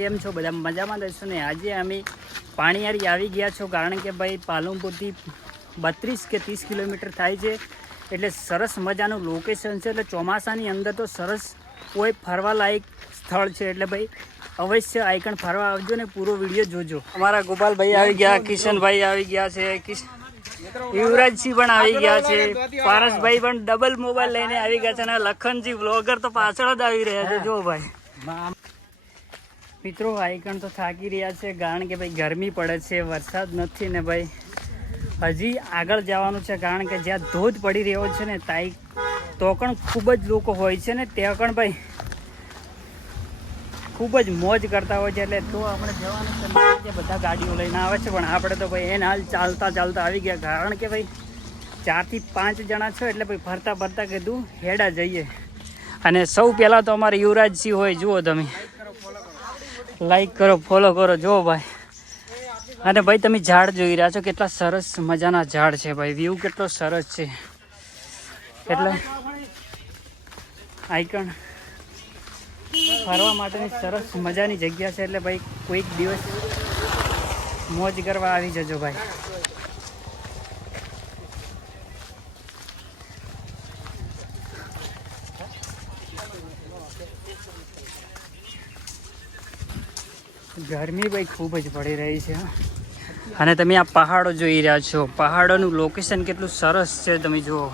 કેમ છો બધા મજામાં રહેશો ને? આજે અમે પાણીયારી આવી ગયા છો કારણ કે ભાઈ પાલનપુરથી 32 કે 30 કિલોમીટર થાય છે, એટલે સરસ મજાનું લોકેશન છે. એટલે ચોમાસાની અંદર તો સરસ કોઈ ફરવા લાયક સ્થળ છે, એટલે ભાઈ અવશ્ય આઈકન ફરવા આવજો ને પૂરો વિડીયો જોજો. અમારા ગોપાલભાઈ આવી ગયા, કિશનભાઈ આવી ગયા છે, યુવરાજસિંહ પણ આવી ગયા છે, પારસભાઈ પણ ડબલ મોબાઈલ લઈને આવી ગયા છે અને લખનજી વ્લોગર તો પાછળ જ આવી રહ્યા છે. જો ભાઈ મિત્રો આઈકન તો થાકી રહ્યા છે કારણ કે ભાઈ ગરમી પડે છે, વરસાદ નથી ને ભાઈ હજી આગળ જવાનું છે કારણ કે જ્યાં ધોધ પડી રહ્યો છે ને તાઈ તો પણ ખૂબ જ લોકો હોય છે ને ત્યાં પણ ભાઈ ખૂબ જ મોજ કરતા હોય છે. એટલે તો આપણે જવાનું છે, બધા ગાડીઓ લઈને આવે છે પણ આપણે તો ભાઈ એને હાલ ચાલતા ચાલતા આવી ગયા કારણ કે ભાઈ 4 થી 5 જણા છો એટલે ભાઈ ફરતા ફરતા કીધું હેડા જઈએ. અને સૌ પહેલાં તો અમારે યુવરાજસિંહ હોય, જુઓ તમે લાઈક કરો, ફોલો કરો. જો ભાઈ અને ભાઈ તમે ઝાડ જોઈ રહ્યા છો, કેટલા સરસ મજાના ઝાડ છે ભાઈ, વ્યૂ કેટલો સરસ છે. એટલે આઈકન ફરવા માટેની સરસ મજાની જગ્યા છે, એટલે ભાઈ કોઈક દિવસ મોજ કરવા આવી જજો ભાઈ. ગરમી ભાઈ ખૂબ જ પડી રહી છે અને તમે આ પહાડો જોઈ રહ્યા છો, પહાડોનું લોકેશન કેટલું સરસ છે તમે જુઓ.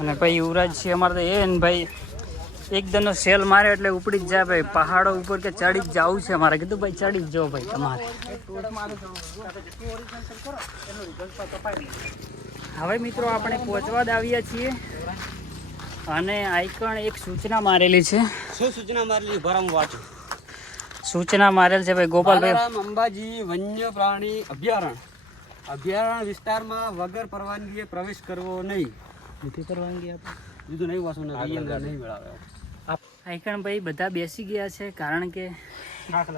અને ભાઈ યુવરાજ છે અમારે તો એ ને ભાઈ એકદમનો સેલ મારે એટલે ઉપડી જ જાય ભાઈ. પહાડો ઉપર કે ચડી જ જવું છે અમારે, કીધું ભાઈ ચડી જ જાઓ ભાઈ તમારે. હવે મિત્રો આપણે પહોંચવા જ આવ્યા છીએ અને આઈકન એક સૂચના મારેલી છે. શું સૂચના મારેલી? ભરામ વાંચો. સૂચના મારેલ છે ભાઈ ગોપાલભાઈ. અંબાજી વન્ય પ્રાણી અભયારણ્ય વિસ્તારમાં વગર પરવાનગીએ પ્રવેશ કરવો નહીં. નથી પરવાનગી આપે બીજું નહીં વાંચો નહીં મેળાવે. આઈકન ભાઈ બધા બેસી ગયા છે કારણ કે થાક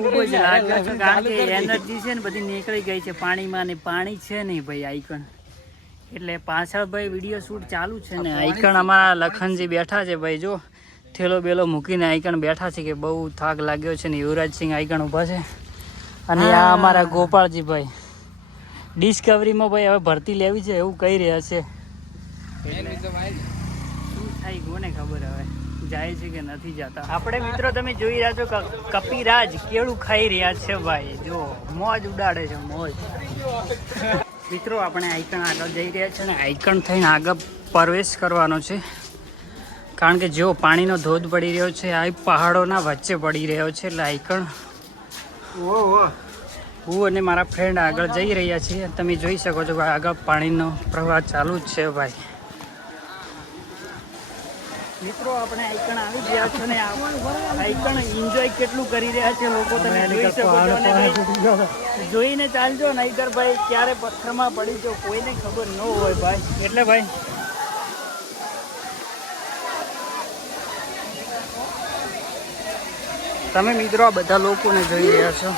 ખૂબ જ લાગ્યો છે કારણ કે એનર્જી છે ને બધી નીકળી ગઈ છે પાણીમાં, ને પાણી છે નહીં ભાઈ આઈકન. એટલે પાછળ ભાઈ વિડીયો શૂટ ચાલુ છે ને આઈકન અમારા લખનજી બેઠા છે ભાઈ, જો થેલો બેલો મૂકીને આઈકન બેઠા છે કે બહુ થાક લાગ્યો છે. ને યુવરાજસિંહ આઈકન ઊભા છે અને આ અમારા ગોપાળજી ભાઈ ડિસ્કવરીમાં ભાઈ હવે ભરતી લેવી છે એવું કહી રહ્યા છે. શું થાય કોને ખબર, હવે જાય છે કે નથી જતા. આપણે મિત્રો તમે જોઈ રહ્યા છો કપિરાજ કેળું ખાઈ રહ્યા છે ભાઈ, જો મોજ ઉડાડે છે મોજ. મિત્રો આપણે આઈકન આગળ જઈ રહ્યા છે ને આઈકન થઈને આગળ પ્રવેશ કરવાનો છે કારણ કે જો પાણીનો ધોધ પડી રહ્યો છે, આ પહાડોના વચ્ચે પડી રહ્યો છે. એટલે આઈકન હું અને મારા ફ્રેન્ડ આગળ જઈ રહ્યા છીએ. તમે જોઈ શકો છો કે આગળ પાણીનો પ્રવાહ ચાલુ જ છે ભાઈ. મિત્રો આપણે આઈકન આવી ગયા છો ને આઈકન એન્જોય કેટલું કરી રહ્યા છે લોકો, તમે જોઈ શકો છો. અને જોઈને ચાલજો નહીંતર ભાઈ ક્યારે પથ્થરમાં પડી જો કોઈને ખબર ન હોય ભાઈ. એટલે ભાઈ તમે મિત્રો આ બધા લોકોને જોઈ રહ્યા છો.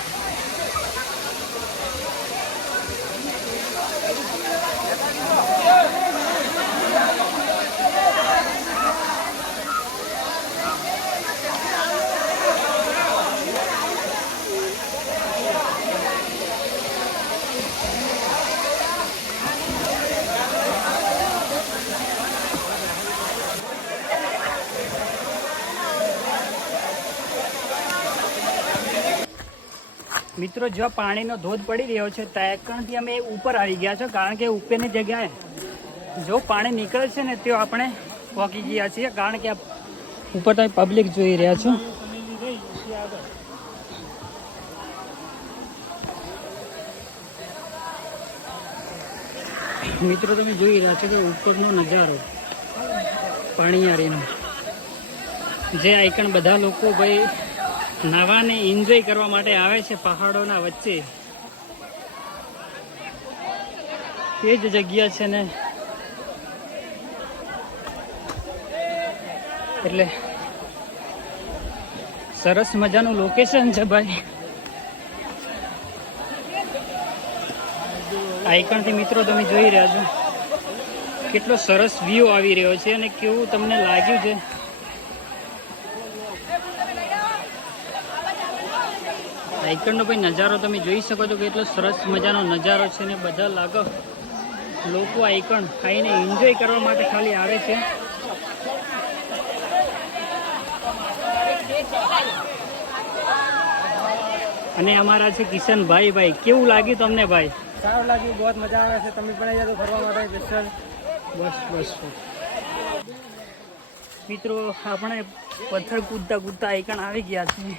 મિત્રો જો પાણીનો ધોધ પડી રહ્યો છે ત્યાંથી અમે ઉપર આવી ગયા છો કારણ કે ઉપરની જગ્યાએ જો પાણી નીકળે છે ને તે આપણે પહોંચી ગયા છીએ કારણ કે ઉપર તમે પબ્લિક જોઈ રહ્યા છો. મિત્રો તમે જોઈ રહ્યા છો કે ઉપરનો નજારો પાણીયારીનો, જે આઈકન બધા લોકો ભાઈ નાવાને એન્જોય કરવા માટે આવે છે પહાડોના વચ્ચે. એ જ જગ્યા છે ને એટલે સરસ મજાનું લોકેશન છે ભાઈ. આઈકન થી મિત્રો તમે જોઈ રહ્યા છો કેટલો સરસ વ્યૂ આવી રહ્યો છે અને કેવું તમને લાગ્યું છે. આઈકનનો ભાઈ નજારો તમે જોઈ શકો છો, કેટલો સરસ મજાનો નજારો છે ને બધા લોકો આઈકન ખાઈને એન્જોય કરવા માટે ખાલી આવે છે. અને અમારા છે કિશનભાઈ. ભાઈ કેવું લાગ્યું તમને ભાઈ? સારું લાગ્યું, બહુ મજા આવે છે. તમે પણ અહીંયા ફરવા માટે સ્પેશિયલ. બસ મિત્રો, આપણે પથ્થર કૂદતા આઈકન આવી ગયા છીએ,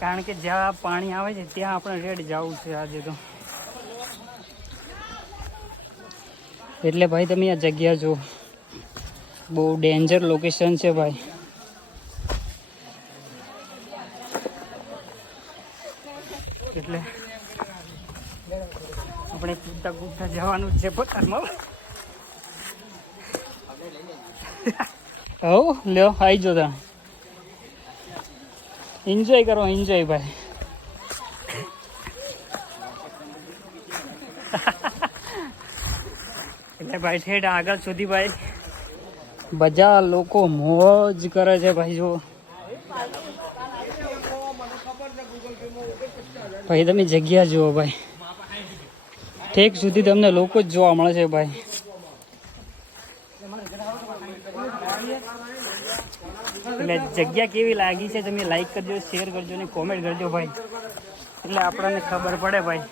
કારણ કે જ્યાં પાણી આવે છે ત્યાં આપણે રેડ જવું છે આજે તો. એટલે ભાઈ તમે આ જગ્યા જો, બહુ ડેન્જર લોકેશન છે ભાઈ. એટલે આપણે કૂદતા જવાનું છે પથ્થરમાં. હો લ્યો આવી જો તા, એન્જોય કરો, એન્જોય ભાઈ. એટલે ભાઈ ઠેઠ આગળ સુધી ભાઈ બધા લોકો મોજ કરે છે ભાઈ. જો ભાઈ તમે જગ્યા જુઓ ભાઈ, ઠેક સુધી તમને લોકો જ જોવા મળે છે ભાઈ. એટલે જગ્યા કેવી લાગી છે તમે લાઈક કરજો, શેર કરજો ને કોમેન્ટ કરજો ભાઈ, એટલે આપણને ખબર પડે ભાઈ.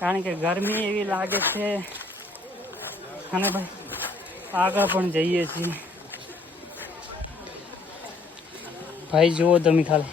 કારણ કે ગરમી એવી લાગે છે અને ભાઈ આગળ પણ જઈએ છીએ ભાઈ. જુઓ તમે ખાલી